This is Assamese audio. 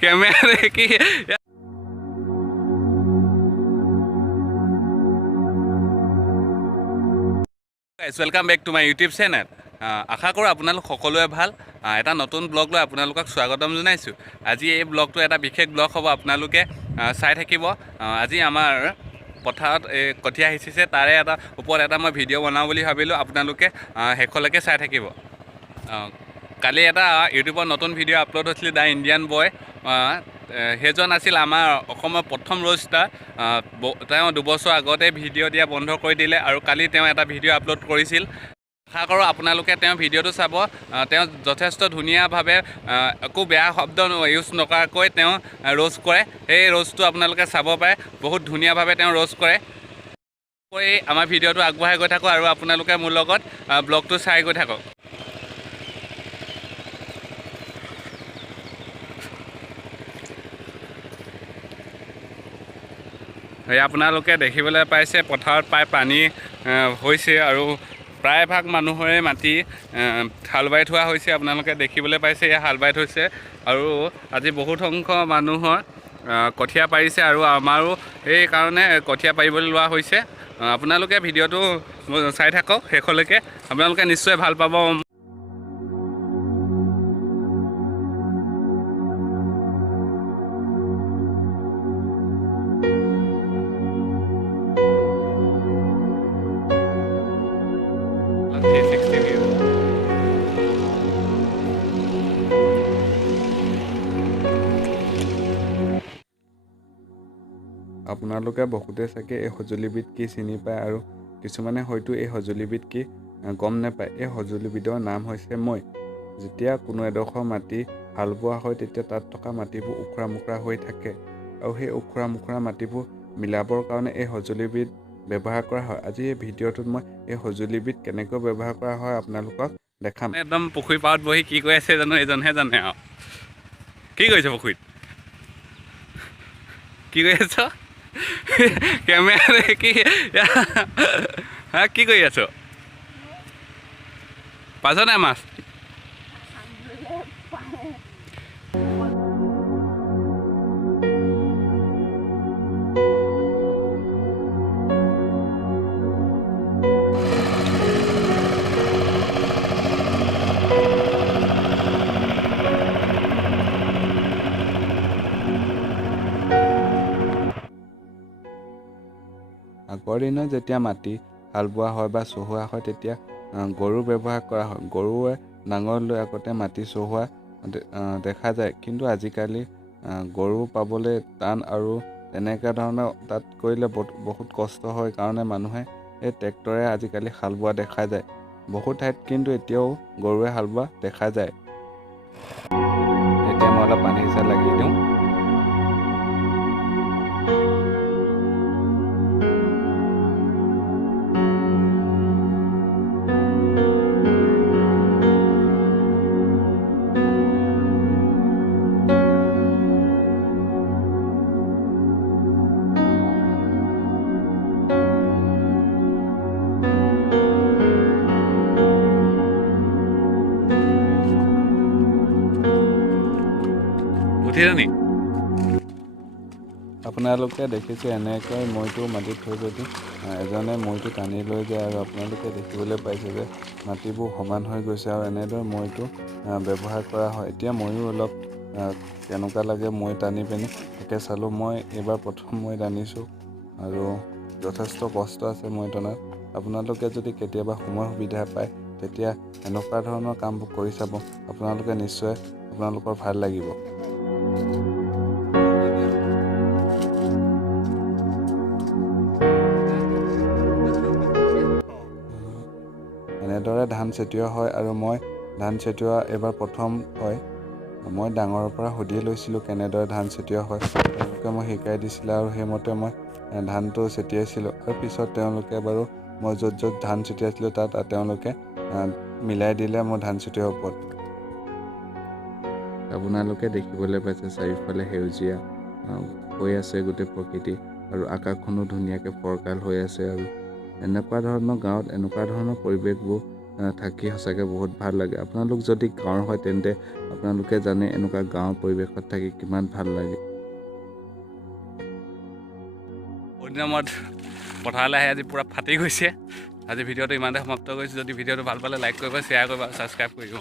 कैमरा देखी welcome back to my YouTube channel आशा কৰোঁ আপোনালোক সকলোৱে ভাল এটা নতুন ব্লগ লৈ আপোনালোকক স্বাগতম জনাইছোঁ আজি এই ব্লগটো এটা বিশেষ ব্লগ হ'ব আপোনালোকে চাই থাকিব আজি আমাৰ পথাৰত কঠীয়া সিঁচিছে তাৰে এটা ওপৰত এটা মই ভিডিঅ' বনাওঁ বুলি ভাবিলোঁ আপোনালোকে শেষলৈকে চাই থাকিব কালি এটা ইউটিউবত নতুন ভিডিঅ' আপলোড হৈছিলে দ্য ইণ্ডিয়ান বয় সেইজন আছিল আমাৰ অসমৰ প্ৰথম ৰ'ষ্টাৰ তেওঁ 2 বছৰ আগতে ভিডিঅ' দিয়া বন্ধ কৰি দিলে আৰু কালি তেওঁ এটা ভিডিঅ' আপলোড কৰিছিল আশা কৰোঁ আপোনালোকে তেওঁ ভিডিঅ'টো চাব তেওঁ যথেষ্ট ধুনীয়াভাৱে একো বেয়া শব্দ ইউজ নকৰাকৈ তেওঁ ৰ'ষ্ট কৰে সেই ৰ'ষ্টটো আপোনালোকে চাব পাৰে বহুত ধুনীয়াভাৱে তেওঁ ৰ'ষ্ট কৰে আমাৰ ভিডিঅ'টো আগবঢ়াই গৈ থাকোঁ আৰু আপোনালোকে মোৰ লগত ব্লগটো চাই গৈ থাকক আপোনালোকে দেখিবলৈ পাইছে পথাৰত প্ৰায় পানী হৈছে আৰু প্ৰায়ভাগ মানুহৰে মাটি হাল বাই থোৱা হৈছে আপোনালোকে দেখিবলৈ পাইছে এয়া হাল বাই থৈছে আৰু আজি বহুত সংখ্যক মানুহৰ কঠীয়া পাৰিছে আৰু আমাৰো এই কাৰণে কঠীয়া পাৰিবলৈ লোৱা হৈছে আপোনালোকে ভিডিঅ'টো চাই থাকক শেষলৈকে আপোনালোকে নিশ্চয় ভাল পাব আপোনালোকে বহুতে চাগে এই সঁজুলিবিধ কি চিনি পায় আৰু কিছুমানে হয়তো এই সঁজুলিবিধ কি গম নাপায় এই সঁজুলিবিধৰ নাম হৈছে মৈ যেতিয়া কোনো এডোখৰ মাটি হাল বোৱা হয় তেতিয়া তাত থকা মাটিবোৰ উখৰা মুখৰা হৈ থাকে আৰু সেই উখৰা মুখৰা মাটিবোৰ মিলাবৰ কাৰণে এই সঁজুলিবিধ ব্যৱহাৰ কৰা হয় আজি এই ভিডিঅ'টোত মই এই সঁজুলিবিধ কেনেকৈ ব্যৱহাৰ কৰা হয় আপোনালোকক দেখাম একদম পুখুৰী পাৰত বহি কি কৈ আছে জানো এজনহে জানে আৰু কি কৰিছে পুখুৰীত কি কৰি আছ কেমেৰা দেখি হা কি কৰি আছ পাইছ নাই মাছ আগৰ দিনত যেতিয়া মাটি হাল বোৱা হয় বা চহোৱা হয় তেতিয়া গৰু ব্যৱহাৰ কৰা হয় গৰুৱে নাঙল লৈ আগতে মাটি চহোৱা দেখা যায় কিন্তু আজিকালি গৰু পাবলৈ টান আৰু তেনেকুৱা ধৰণৰ তাত কৰিলে বহুত কষ্ট হয় কাৰণে মানুহে এই ট্ৰেক্টৰে আজিকালি হাল বোৱা দেখা যায় বহুত ঠাইত কিন্তু এতিয়াও গৰুৱে হাল বোৱা দেখা যায় এতিয়া মই অলপ পানী হিচাপ লাগি দিওঁ উঠিছে আপোনালোকে দেখিছে এনেকৈ মৈটো মাটিত থৈ যদি এজনে মৈটো টানি লৈ যায় আৰু আপোনালোকে দেখিবলৈ পাইছে যে মাটিবোৰ সমান হৈ গৈছে আৰু এনেদৰে মৈটো ব্যৱহাৰ কৰা হয় এতিয়া ময়ো অলপ কেনেকুৱা লাগে মৈ টানি পিনি তাকে চালোঁ মই এইবাৰ প্ৰথম মৈ টানিছোঁ আৰু যথেষ্ট কষ্ট আছে মৈ টনাত আপোনালোকে যদি কেতিয়াবা সময় সুবিধা পায় তেতিয়া এনেকুৱা ধৰণৰ কামবোৰ কৰি চাব আপোনালোকে নিশ্চয় আপোনালোকৰ ভাল লাগিব এনেদৰে ধান ছটিওৱা হয় আৰু মই ধান ছটিওৱা এবাৰ প্ৰথম হয় মই ডাঙৰৰ পৰা সুধি লৈছিলোঁ কেনেদৰে ধান ছটিওৱা হয় তেওঁলোকে মই শিকাই দিছিলে আৰু সেইমতে মই ধানটো ছটিয়াইছিলোঁ আৰু পিছত তেওঁলোকে বাৰু মই য'ত ধান ছটিয়াইছিলোঁ তাত তেওঁলোকে মিলাই দিলে মোৰ ধান ছটিওৱাৰ ওপৰত আপোনালোকে দেখিবলৈ পাইছে চাৰিওফালে সেউজীয়া হৈ আছে গোটেই প্ৰকৃতি আৰু আকাশখনো ধুনীয়াকৈ ফৰকাল হৈ আছে আৰু এনেকুৱা ধৰণৰ গাঁৱত এনেকুৱা ধৰণৰ পৰিৱেশবোৰ থাকি সঁচাকৈ বহুত ভাল লাগে। আপোনালোক যদি গাঁৱৰ হয় তেন্তে আপোনালোকে জানে এনেকুৱা গাঁৱৰ পৰিৱেশত থাকি কিমান ভাল লাগে। বহুত দিনৰ মূৰত পথাৰলৈ আহি আজি পূৰা ফাটি গৈছে। আজি ভিডিঅ'টো ইমানতে সমাপ্ত কৰিছোঁ। যদি ভিডিঅ'টো ভাল পালে লাইক কৰিব, শ্বেয়াৰ কৰিব আৰু ছাবস্ক্ৰাইব কৰিব।